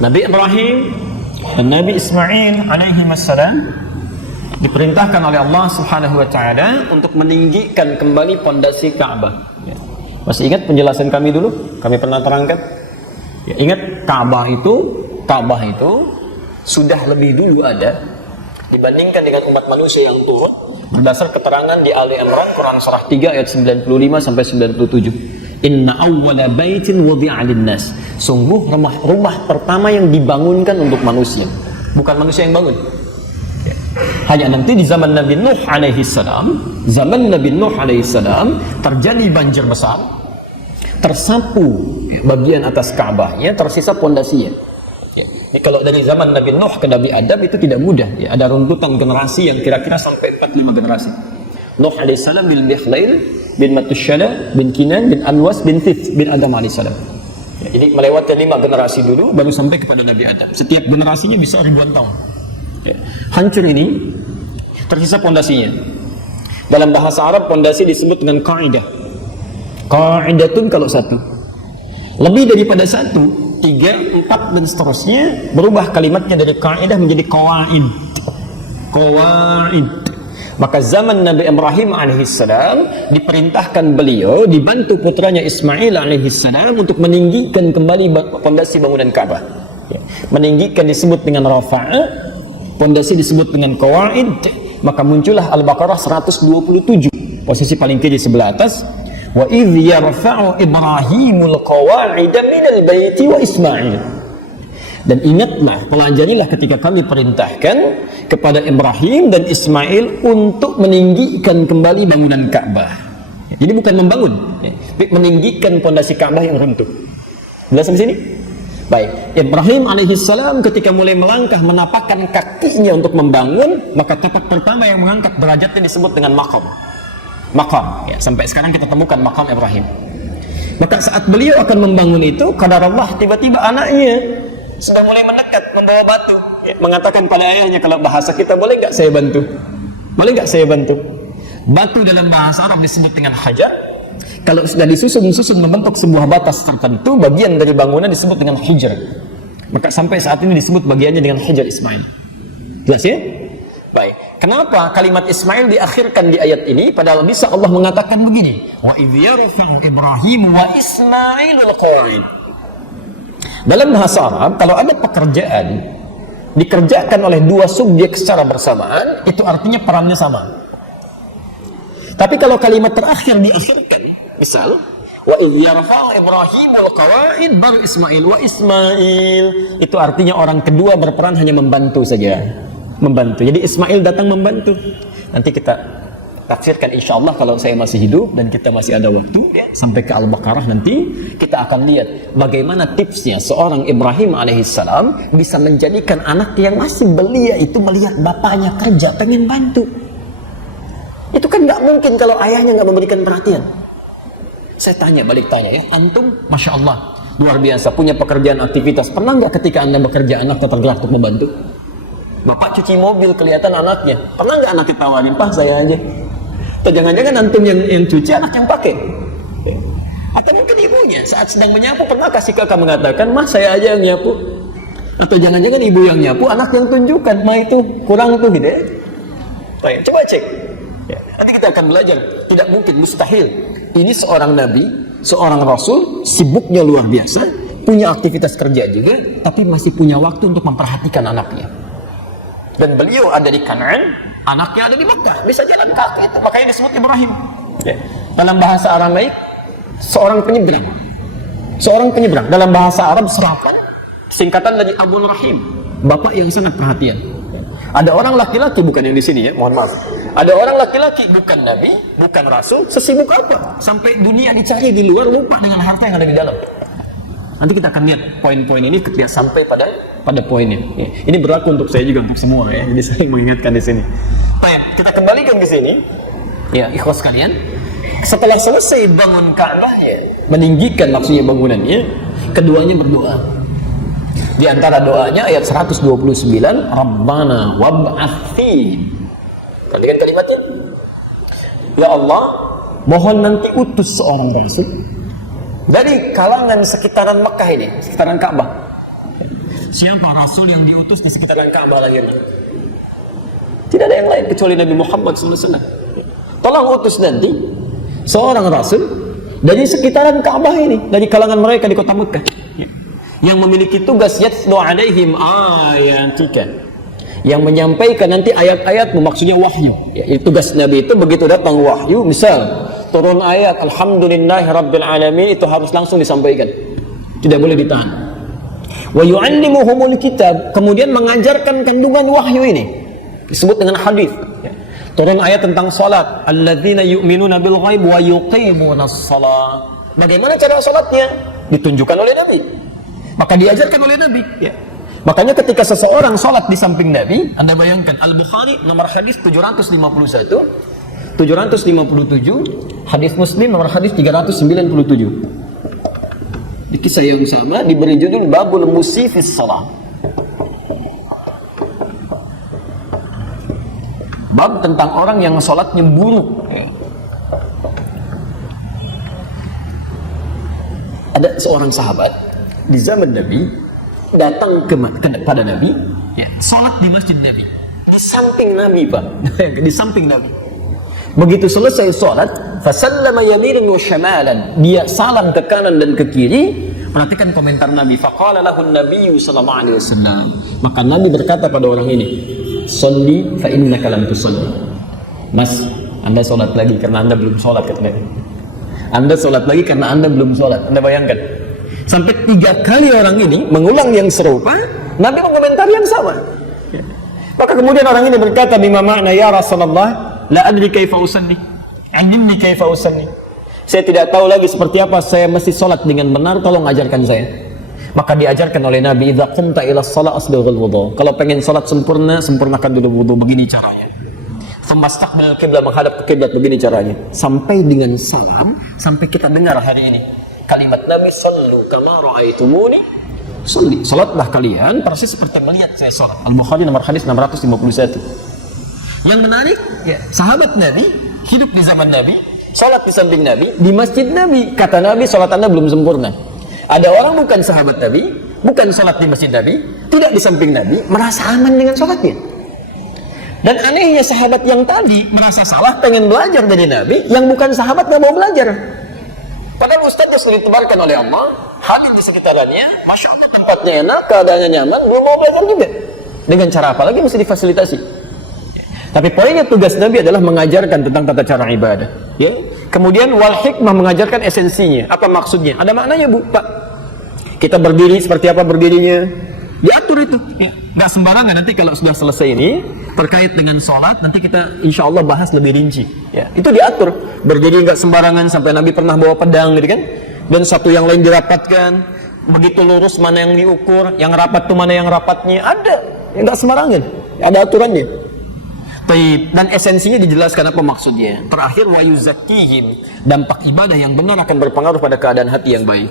Nabi Ibrahim dan Nabi Ismail alaihi wassalam diperintahkan oleh Allah Subhanahu wa taala untuk meninggikan kembali pondasi Ka'bah. Ya. Masih ingat penjelasan kami dulu? Kami pernah terangkan. Ya, ingat Ka'bah itu sudah lebih dulu ada dibandingkan dengan umat manusia yang turun berdasar keterangan di Ali Imran Quran surah 3 ayat 95 sampai 97. Inna awwala baitin wudi'a lin-nas. Sungguh rumah pertama yang dibangunkan untuk manusia, bukan manusia yang bangun. Hanya nanti di zaman Nabi Nuh alaihi salam terjadi banjir besar, tersapu bagian atas Ka'bahnya, tersisa pondasinya. Ya. Kalau dari zaman Nabi Nuh ke Nabi Adam itu tidak mudah. Ya. Ada runtutan generasi yang kira-kira sampai 4-5 generasi. Nuh alaihi salam bin Mikhlail bin Matusyala bin Kinan bin Anwas bin Thith bin Adam alaihi salam. Ya, jadi melewati 5 generasi dulu baru sampai kepada Nabi Adam. Setiap generasinya bisa ribuan tahun. Ya. Hancur ini tersisa pondasinya. Dalam bahasa Arab pondasi disebut dengan kaidah. Kaidatun kalau satu. Lebih daripada satu, 3, 4 dan seterusnya berubah kalimatnya dari kaidah menjadi qawaid. Qawaid. Maka zaman Nabi Ibrahim alaihissalam diperintahkan beliau dibantu putranya Ismail alaihissalam untuk meninggikan kembali pondasi bangunan Ka'bah. Ya. Meninggikan disebut dengan rafa'a, pondasi disebut dengan qawaid. Maka muncullah Al-Baqarah 127, posisi paling kiri sebelah atas. Wa idh yarfa'u Ibrahimul qawa'ida minal baiti wa Ismail. Dan ingatlah, pelajarilah ketika kami perintahkan kepada Ibrahim dan Ismail untuk meninggikan kembali bangunan Ka'bah. Jadi bukan membangun, tapi meninggikan pondasi Ka'bah yang runtuh. Jelas sampai sini? Baik, Ibrahim alaihissalam ketika mulai melangkah menapakkan kakinya untuk membangun, maka tapak pertama yang mengangkat derajatnya disebut dengan maqam. Maqam, ya, sampai sekarang kita temukan maqam Ibrahim. Maka saat beliau akan membangun itu, qadarullah tiba-tiba anaknya sudah mulai mendekat membawa batu, ya, mengatakan pada ayahnya, kalau bahasa kita, boleh nggak saya bantu? Boleh nggak saya bantu? Batu dalam bahasa Arab disebut dengan hajar. Kalau sudah disusun membentuk sebuah batas tertentu, bagian dari bangunan disebut dengan hijr. Maka sampai saat ini disebut bagiannya dengan hijr Ismail. Jelas ya? Baik. Kenapa kalimat Ismail diakhirkan di ayat ini? Padahal bisa Allah mengatakan begini, wa idh yarfa'u Ibrahim wa Ismailul qawaid. Dalam bahasa Arab, kalau ada pekerjaan dikerjakan oleh dua subjek secara bersamaan, itu artinya perannya sama. Tapi kalau kalimat terakhir diakhirkan, misal wa idh yarfa'u Ibrahimul qawaid baru Ismail wa Ismail, itu artinya orang kedua berperan hanya membantu saja. Membantu. Jadi Ismail datang membantu. Nanti kita tafsirkan insyaallah kalau saya masih hidup dan kita masih ada waktu, ya, sampai ke Al-Baqarah nanti kita akan lihat bagaimana tipsnya seorang Ibrahim alaihissalam bisa menjadikan anak yang masih belia itu melihat bapaknya kerja pengen bantu. Itu kan nggak mungkin kalau ayahnya nggak memberikan perhatian. Saya balik tanya ya, antum masya Allah luar biasa punya pekerjaan aktivitas. Pernah nggak ketika anda bekerja anaknya tergerak untuk membantu? Bapak cuci mobil kelihatan anaknya. Pernah nggak anaknya tawarin, Pak saya aja? Atau jangan-jangan antum yang cuci, anak yang pakai? Atau mungkin ibunya saat sedang menyapu pernah kasih kakak mengatakan, Mas saya aja yang nyapu. Atau jangan-jangan ibu yang nyapu, anak yang tunjukkan, Ma itu kurang tuh gitu ya. Baik, coba cek. Ya, nanti kita akan belajar. Tidak mungkin, mustahil. Ini seorang nabi, seorang rasul, sibuknya luar biasa, punya aktivitas kerja juga, tapi masih punya waktu untuk memperhatikan anaknya. Dan beliau ada di Kanaan, anaknya ada di Mekah, bisa jalan kaki, itu makanya disebut Ibrahim. Ya. Dalam bahasa Aramaik, seorang penyeberang. Seorang penyeberang. Dalam bahasa Arab serapan, singkatan dari Abul Rahim, bapak yang sangat perhatian. Ada orang laki-laki, bukan yang di sini ya, mohon maaf. Ada orang laki-laki bukan nabi, bukan rasul, sesibuk apa? Sampai dunia dicari di luar, lupa dengan harta yang ada di dalam. Nanti kita akan lihat poin-poin ini ketika sampai pada poinnya. Ini berlaku untuk saya juga, untuk semua ya. Jadi saya mengingatkan di sini. Baik, kita kembalikan ke sini. Ya, ikhwas sekalian. Setelah selesai bangun Ka'bah ya, meninggikan maksudnya bangunannya, keduanya berdoa. Di antara doanya ayat 129, Rabbana wab'ats fihim. Perhatikan kalimatnya. Ya Allah, mohon nanti utus seorang rasul dari kalangan sekitaran Mekah ini, sekitaran Ka'bah. Siapa Rasul yang diutus di sekitaran Ka'bah lahirnya? Tidak ada yang lain kecuali Nabi Muhammad SAW. Tolong utus nanti seorang Rasul dari sekitaran Ka'bah ini, dari kalangan mereka di kota Mekah, yang memiliki tugas yatlu alaihim ayatika, yang menyampaikan nanti ayat-ayatmu, maksudnya wahyu. Tugas Nabi itu begitu datang wahyu, misal turun ayat Alhamdulillahi Rabbil Alamin, itu harus langsung disampaikan, tidak boleh ditahan. Wa yu'allimuhumul kitab, kemudian mengajarkan kandungan wahyu ini, disebut dengan hadis. Turun ayat tentang salat, alladzina yu'minuna bil ghaib wa yuqimunas shalah. Bagaimana cara salatnya? Ditunjukkan oleh Nabi, maka diajarkan oleh Nabi. Makanya ketika seseorang salat di samping Nabi, Anda bayangkan, Al-Bukhari nomor hadis 751, 757, hadis Muslim nomor hadis 397. Di kisah yang sama diberi judul Babul Musifis Salah. Bab tentang orang yang salatnya buruk. Ada seorang sahabat di zaman Nabi datang kepada Nabi, salat di masjid Nabi, di samping Nabi, Pak. Di samping Nabi. Begitu selesai sholat, fasallama yaminan wa shamalan, dia salam ke kanan dan ke kiri. Perhatikan komentar Nabi. Faqala lahu an-nabiy sallallahu alaihi wasallam, maka Nabi berkata pada orang ini, "Shalli fa innaka lam tusalli." Mas, Anda sholat lagi karena Anda belum sholat, kata Nabi. Anda sholat lagi karena Anda belum sholat. Anda bayangkan, sampai 3 kali orang ini mengulang yang serupa, Nabi mengomentari yang sama. Maka kemudian orang ini berkata, bima makna ya Rasulullah, la adri kaifa usalli, alimni kaifa usalli. Saya tidak tahu lagi seperti apa saya mesti sholat dengan benar, tolong ajarkan saya. Maka diajarkan oleh Nabi, idza qumta ila shalah asbighul wudu. Kalau pengen sholat sempurna, sempurnakan dulu wudu, begini caranya. Famastaqbil qiblah, menghadap ke kiblat, begini caranya. Sampai dengan salam, sampai kita dengar hari ini kalimat Nabi, sallu kama ra'aitumuni sholli. Salatlah kalian persis seperti melihat saya salat. Al-Bukhari nomor hadis 651. Yang menarik, sahabat Nabi hidup di zaman Nabi, salat di samping Nabi, di masjid Nabi. Kata Nabi, salat Anda belum sempurna. Ada orang bukan sahabat Nabi, bukan salat di masjid Nabi, tidak di samping Nabi, merasa aman dengan salatnya. Dan anehnya sahabat yang tadi merasa salah, pengen belajar dari Nabi, yang bukan sahabat nggak mau belajar. Padahal ustadznya sudah ditebarkan oleh Allah, hadir di sekitarannya, masya Allah tempatnya enak, keadaannya nyaman, belum mau belajar juga. Dengan cara apa lagi mesti difasilitasi. Tapi poinnya tugas Nabi adalah mengajarkan tentang tata cara ibadah. Kemudian wal hikmah, mengajarkan esensinya. Apa maksudnya? Ada maknanya, Bu, Pak. Kita berdiri seperti apa berdirinya? Diatur itu. Nggak sembarangan. Nanti kalau sudah selesai ini terkait dengan sholat, nanti kita insya Allah bahas lebih rinci. Itu diatur. Berdiri nggak sembarangan, sampai Nabi pernah bawa pedang, gitu kan? Dan satu yang lain dirapatkan. Begitu lurus mana yang diukur, yang rapat tuh mana yang rapatnya. Ada. Nggak sembarangan. Ada aturannya. Dan esensinya dijelaskan apa maksudnya. Terakhir, wa yuzakkihim, dampak ibadah yang benar akan berpengaruh pada keadaan hati yang baik.